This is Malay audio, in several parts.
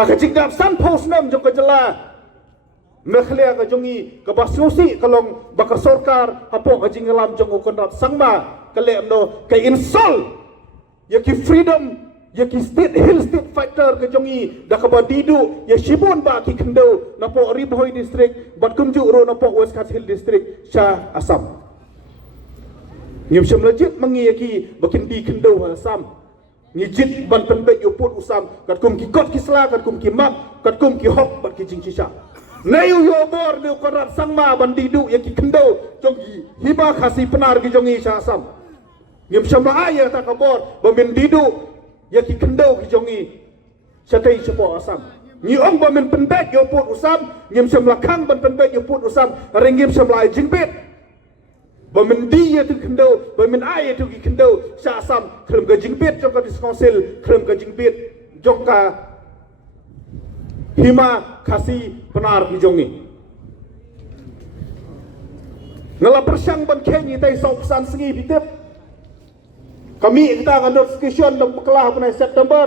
Hakajik dap san pos nam jong kajala Mekhlia ka jongi ka basusi kalong baka sorkar hapo ka jingalam jong ukonrat sangma kalem no ka insol yaki freedom yaki state hill state fighter ka jongi da ka badidu ya shibun ba ki kendo na po Ribhoi district bat kumju ro na po West Khat Hill district sha Assam ngim sham lajit mangi yaki bakin di kendo Assam ngijit ban penbek yo put usam kat kum ki kot ki sla kat kum ki mak kat kum ki hok bat ki jingchisha Nayu yo bor ni korat sangma bandidu yang ki kendo jongi hiba khasi penar ki jongi Assam ngim shama aya ta ka bor bamin didu yang ki kendo ki jongi satai chapo Assam ni ong bamin penbek yo put usam ngim sham lakhang ban penbek yo put usam ringim sham lai jingbet bamin di ya tu kendo bamin aya tu ki kendo sha Assam khlum ga jingbet jong ka council khlum ga jingbet jong ka hima kasi penar hijongi ngala persyang ban kenyi tai sau pesan sengi bitip kami kita akan notification dalam pekelah pada September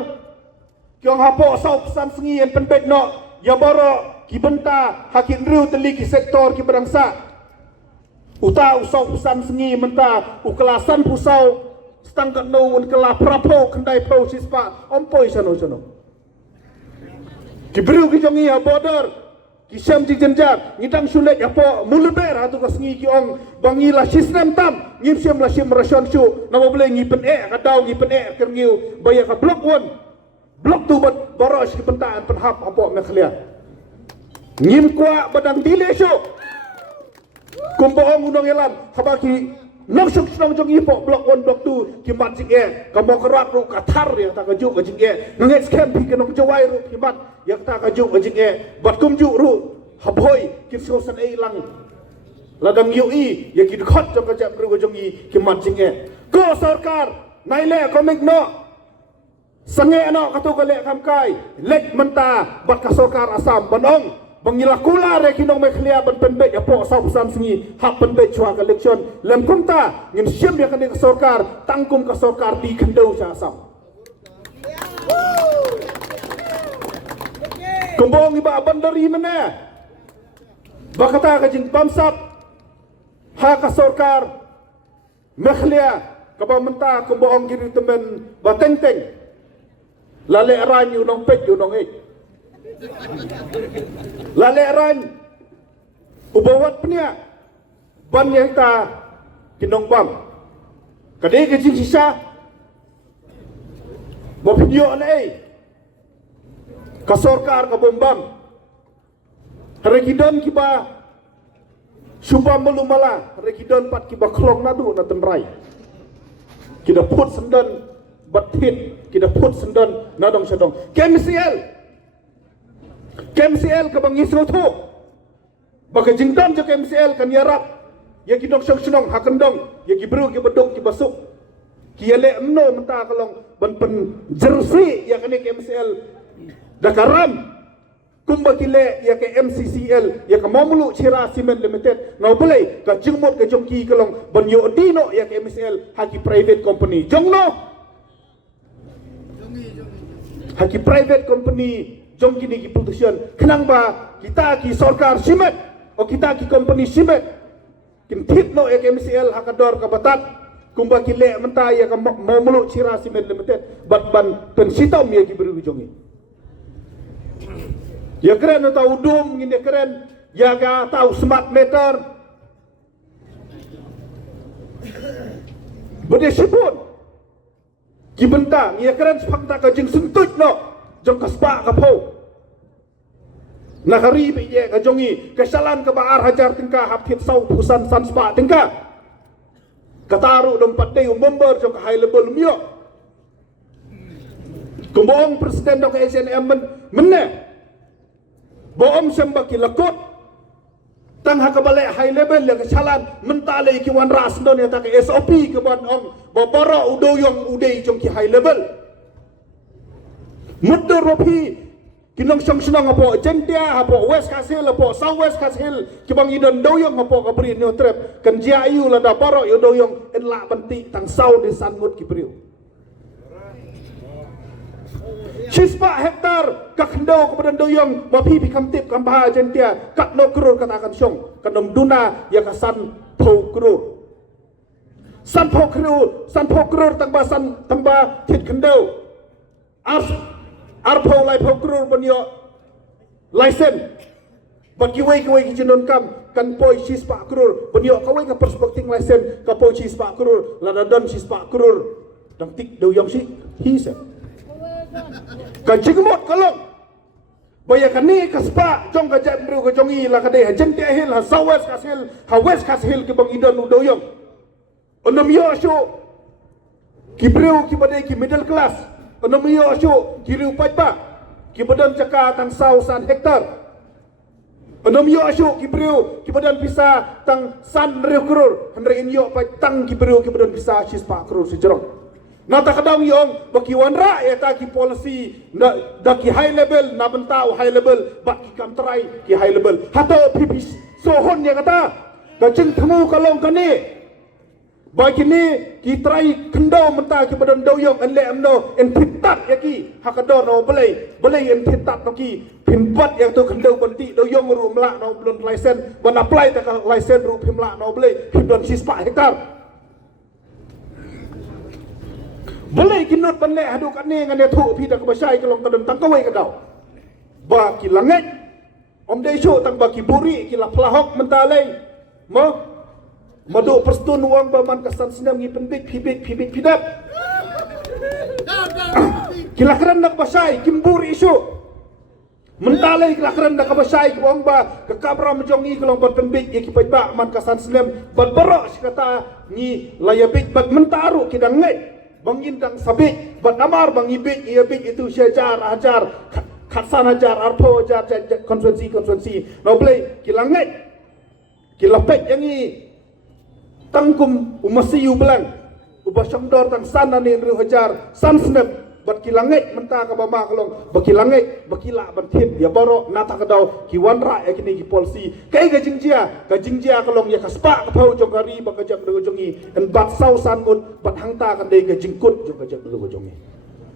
kyong hapo sau pesan sengi yang penbek no ya baro ki benta hakin riu teli ki sektor ki bangsa uta usau pesan sengi menta ukelasan pusau stangkat no un kelah prapo kendai pro sispa ompoi sano Kibriu ki jongi ya border ki syam ji jenjar ngidang sulet ya po muluber atu ka sengi ki ong bangi la sistem tam ngim syam la syam rasion syu na boleh ngi pen ka dau ngi pen kerniu baya ka blok won blok tu bat baros ki pentaan penhap apo mekhlia ngim kwa badang dile syu kumboong unong yalam habaki Nong suk nong jong ipo blok 1 blok 2 ki mat jing ka mo kerat ru ka thar ya ta ka ju ka jing nget scam pi ke nong jawai ru ki mat ya ta ka ju ka jing bat kum ju ru habhoi ki so san ei lang ladang yu i ya ki khot jong ka jam ru ka jong i ki mat jing ko sarkar nai le ko mek no sange no ka tu ka le kam kai lek menta bat ka sarkar Assam banong Bangila kula re kinong may khlia ban penbek apo sa pesan sengi hak penbek chua ka election lem kumta ngin syem ya kan ka sarkar tangkum ka sarkar di kendo sa Assam kumbong iba bandari mana bakata ka jing pamsap ha ka sarkar mekhlia ka ba menta kumbong giri temen bateng-teng lale ran yu nong pek yu nong Laleran ubawat penia ban yang ta kinong bam kadai ke jing sisa bo video nei ka sarkar ka bombam rekidon kiba suba melumala rekidon pat kiba klong nadu na tenrai kita put sendan batit kita put sendan nadong sedong KMCL ka bang isro tho baka jingdam jo KMCL kan yarap ya ki dok syong hakendong ya ki bru ki bedok ki basuk ki yale mno menta kalong ban pen jersey ya kan KMCL dakaram kumba kile ya ke MCCL ya ka mamulu chira cement limited no boleh ka jingmot ka jongki kalong ban yo dino ya ke MCL haki private company jongno haki private company jong kini ki putusan kenang ba kita ki sarkar simet o kita ki company simet kin thitno ek MCL hakador ka batat kumba ki le menta ya ka mamulu chira simet limited bat ban pensitam ya ki beru jongi ya keren ta udum ngin ya keren ya ga tahu smart meter bode sipun ki benta ya keren fakta ka jing sentuj no jong kaspa ka pho nakari be ye ka jongi kesalan ka baar hajar tingka hapit sau pusan sanspa tingka kataru dong patay member jong high level mio kumbong presiden dong SNM menne boom sembak kilakot tang hakabale high level yang kesalan mentale ki wan ras don ya tak SOP ke ban ong babara udoyong udei jong ki high level Muda ropi kinong senang apa jentia apa West Khat Hill apa South West Khat Hill kibang idon doyong apa kabri no trip kan jiayu la da baro yo doyong en la banti tang sau di sanmut kibriu Shispa hektar kak hendo kemudian doyong mapi pikam tip kam baha jentia kak no krur katakan syong kanom duna ya kasan po krur san po krur tangba tit hendo ar po lai po krur banyo license bagi wei ki jenon kam kan poi shispa krur banyo kawai ka perspektif license ka poi shispa krur ladadon shispa krur dang tik doyong si hisa kajing mot kalong bayakan ni kaspa jong kajak bru ka jongi la kadai hajen te hil ha sawes kasil ha wes kasil ki bang idon udoyong onom yo sho ki bru ki badai ki middle class onom yo sho ki riu pajba ki badan caka tang sausan hektar onom yo sho ki bru ki badan bisa tang san riu krur henre in yo pai tang ki bru ki badan bisa shispa krur sejerong nata kadang yong baki wanra eta ki policy na daki high level na bentau high level baki kamtrai ki high level hato pipi sohon ya kata kacing temu kalong kani baki ni ki trai kendo menta ki badan doyong en le amno en pitat ya ki hakador no belai en pitat no ki pinpat yang tu kendo benti doyong ru mla no belum license ban apply ta license ru pimla no belai pimdon sispa hektar boleh kinut banlek hadu kat ni ngan dia thuk pi dak basai kelong kadon tang kawai kadau ba ki langit om dei syuk tang ba ki buri ki la plahok mentalai mo maduk perstun wang ba man kasan senam ngi penbik pibik pidap ki la keran dak basai kimburi syuk mentalai ki la keran dak basai ki wang ba ke kabra menjongi kelong ban penbik ki pajba man kasan senam ban berok kata ngi layabik bat mentaru ki dang ngai bangin dang sabik bat amar bang ibik itu syajar ajar khasan ajar arpo ajar konferensi no play kilanget kilapek yang ni tangkum umasiyu belang ubasangdor tang sana ni ru hajar san snap bat kilanget menta ka bama kalong bakilanget bakila bantin ya baro nata kadau ki wanra ya kini ki polisi kai ga jingjia kalong ya kaspa ka pau jongari bakajak ru jongi en bat sau san ngun bat hangta kan dei ga jingkut jong kajak ru jongi